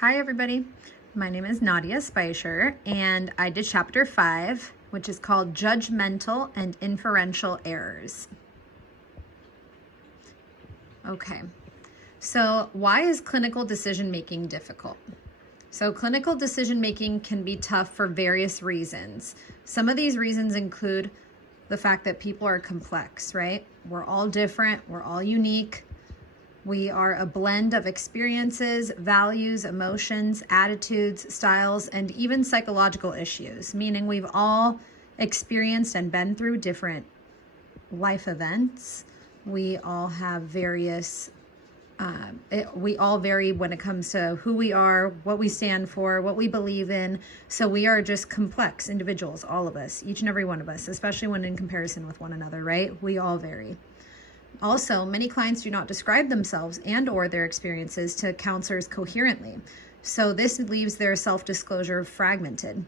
Hi everybody, my name is Nadia Speicher and I did chapter 5, which is called Judgmental and Inferential Errors. Okay, so why is clinical decision making difficult? So clinical decision making can be tough for various reasons. Some of these reasons include the fact that people are complex, right? We're all different, we're all unique. We are a blend of experiences, values, emotions, attitudes, styles, and even psychological issues, meaning we've all experienced and been through different life events. We all have various, we all vary when it comes to who we are, what we stand for, what we believe in. So we are just complex individuals, all of us, each and every one of us, especially when in comparison with one another, right? We all vary. Also, many clients do not describe themselves and or their experiences to counselors coherently. So this leaves their self-disclosure fragmented.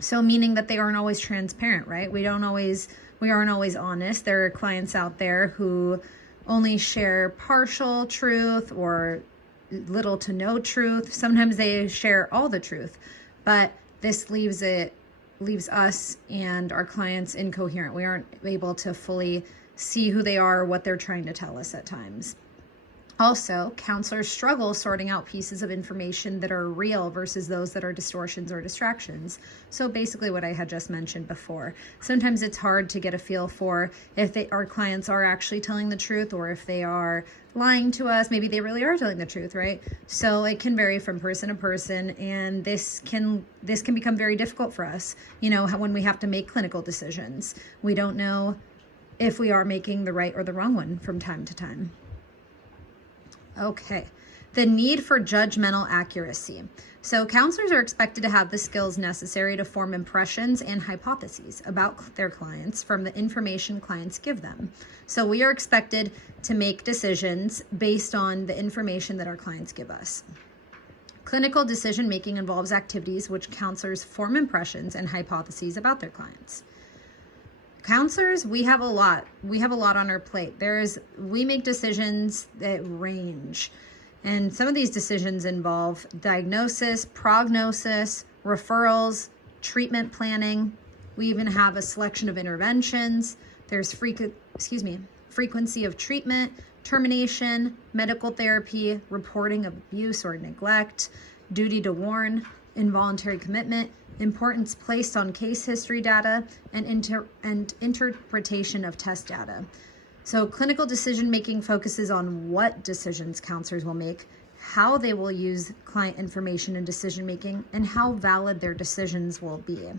So meaning that they aren't always transparent, right? We aren't always honest. There are clients out there who only share partial truth or little to no truth. Sometimes they share all the truth, but this leaves us and our clients incoherent. We aren't able to fully see who they are, what they're trying to tell us at times. Also, counselors struggle sorting out pieces of information that are real versus those that are distortions or distractions. So basically what I had just mentioned before. Sometimes it's hard to get a feel for if our clients are actually telling the truth or if they are lying to us. Maybe they really are telling the truth, right? So it can vary from person to person, and this can become very difficult for us, when we have to make clinical decisions. We don't know if we are making the right or the wrong one from time to time. Okay, the need for judgmental accuracy. So counselors are expected to have the skills necessary to form impressions and hypotheses about their clients from the information clients give them. So we are expected to make decisions based on the information that our clients give us. Clinical decision making involves activities which counselors form impressions and hypotheses about their clients. Counselors, we have a lot on our plate. We make decisions that range. And some of these decisions involve diagnosis, prognosis, referrals, treatment planning. We even have a selection of interventions. There's frequency of treatment, termination, medical therapy, reporting of abuse or neglect, duty to warn, involuntary commitment, importance placed on case history data, and interpretation of test data. So clinical decision making focuses on what decisions counselors will make, how they will use client information in decision making, and how valid their decisions will be.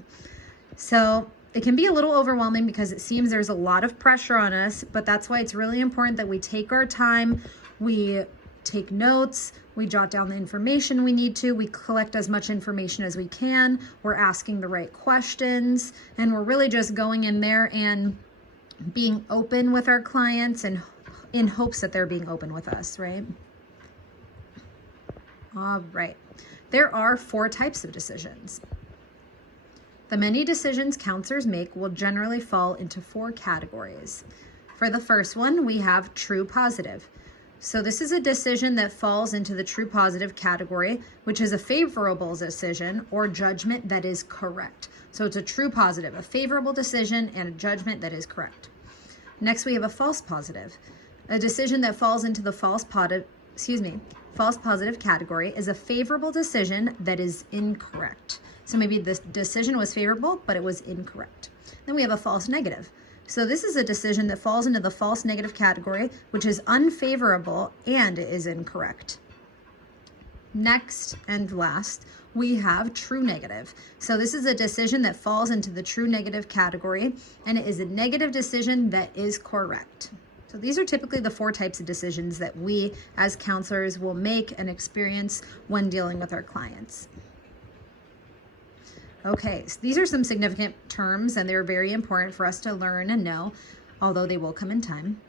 So it can be a little overwhelming because it seems there's a lot of pressure on us, but that's why it's really important that we take our time, we take notes, we jot down the information we need to, we collect as much information as we can, we're asking the right questions, and we're really just going in there and being open with our clients and in hopes that they're being open with us, right? All right. There are 4 types of decisions. The many decisions counselors make will generally fall into 4 categories. For the first one, we have true positive. So this is a decision that falls into the true positive category, which is a favorable decision or judgment that is correct. So it's a true positive, a favorable decision and a judgment that is correct. Next, we have a false positive. A decision that falls into the false positive category is a favorable decision that is incorrect. So maybe this decision was favorable, but it was incorrect. Then we have a false negative. So this is a decision that falls into the false negative category, which is unfavorable and is incorrect. Next and last, we have true negative. So this is a decision that falls into the true negative category, and it is a negative decision that is correct. So these are typically the 4 types of decisions that we as counselors will make and experience when dealing with our clients. Okay, so these are some significant terms, and they're very important for us to learn and know, although they will come in time.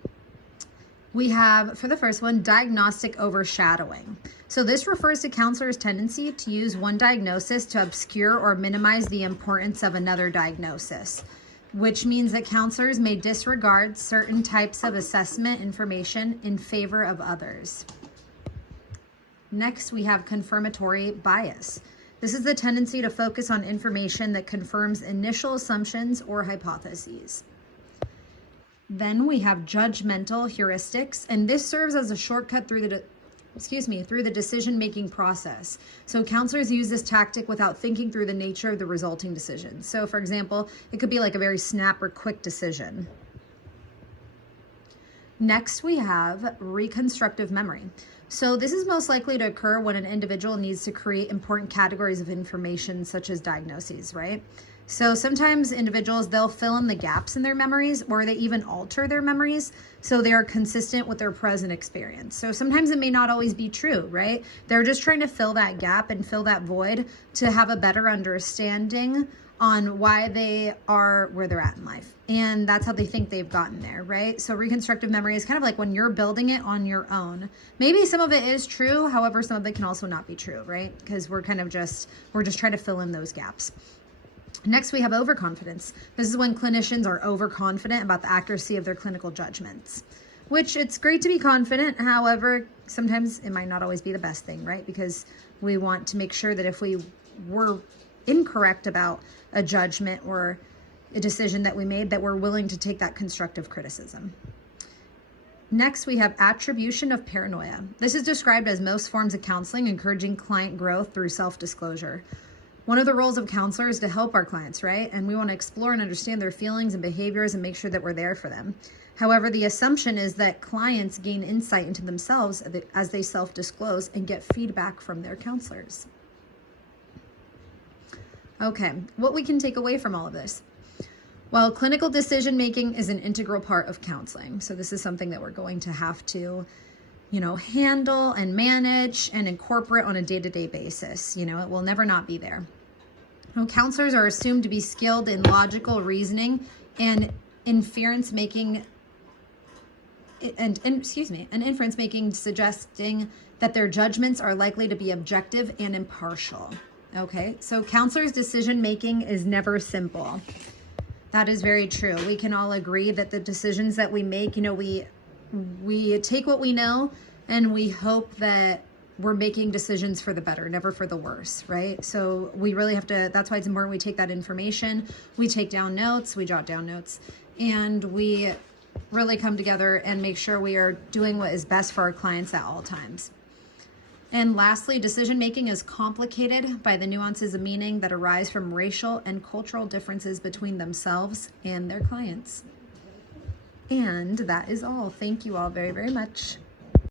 We have, for the first one, diagnostic overshadowing. So this refers to counselors' tendency to use one diagnosis to obscure or minimize the importance of another diagnosis, which means that counselors may disregard certain types of assessment information in favor of others. Next, we have confirmatory bias. This is the tendency to focus on information that confirms initial assumptions or hypotheses. Then we have judgmental heuristics, and this serves as a shortcut through the decision-making process. So counselors use this tactic without thinking through the nature of the resulting decision. So for example, it could be like a very snap or quick decision. Next, we have reconstructive memory. So this is most likely to occur when an individual needs to create important categories of information such as diagnoses, right? So sometimes individuals, they'll fill in the gaps in their memories, or they even alter their memories so they are consistent with their present experience. So sometimes it may not always be true, right? They're just trying to fill that gap and fill that void to have a better understanding on why they are where they're at in life. And that's how they think they've gotten there, right? So reconstructive memory is kind of like when you're building it on your own. Maybe some of it is true, however, some of it can also not be true, right? Because we're just trying to fill in those gaps. Next, we have overconfidence. This is when clinicians are overconfident about the accuracy of their clinical judgments, which it's great to be confident. However, sometimes it might not always be the best thing, right? Because we want to make sure that if we were incorrect about a judgment or a decision that we made, that we're willing to take that constructive criticism. Next, we have attribution of paranoia. This is described as most forms of counseling encouraging client growth through self-disclosure. One of the roles of counselor is to help our clients, right? And we want to explore and understand their feelings and behaviors and make sure that we're there for them. However, the assumption is that clients gain insight into themselves as they self-disclose and get feedback from their counselors. Okay, what we can take away from all of this. Well, clinical decision-making is an integral part of counseling. So this is something that we're going to have to, handle and manage and incorporate on a day-to-day basis. It will never not be there. Counselors are assumed to be skilled in logical reasoning and inference making, suggesting that their judgments are likely to be objective and impartial. Okay, so counselors' decision making is never simple. That is very true. We can all agree that the decisions that we make, we take what we know and we hope that we're making decisions for the better, never for the worse, right? So we really have to, that's why it's important we take that information, we take down notes, we jot down notes, and we really come together and make sure we are doing what is best for our clients at all times. And lastly, decision-making is complicated by the nuances of meaning that arise from racial and cultural differences between themselves and their clients. And that is all. Thank you all very, very much.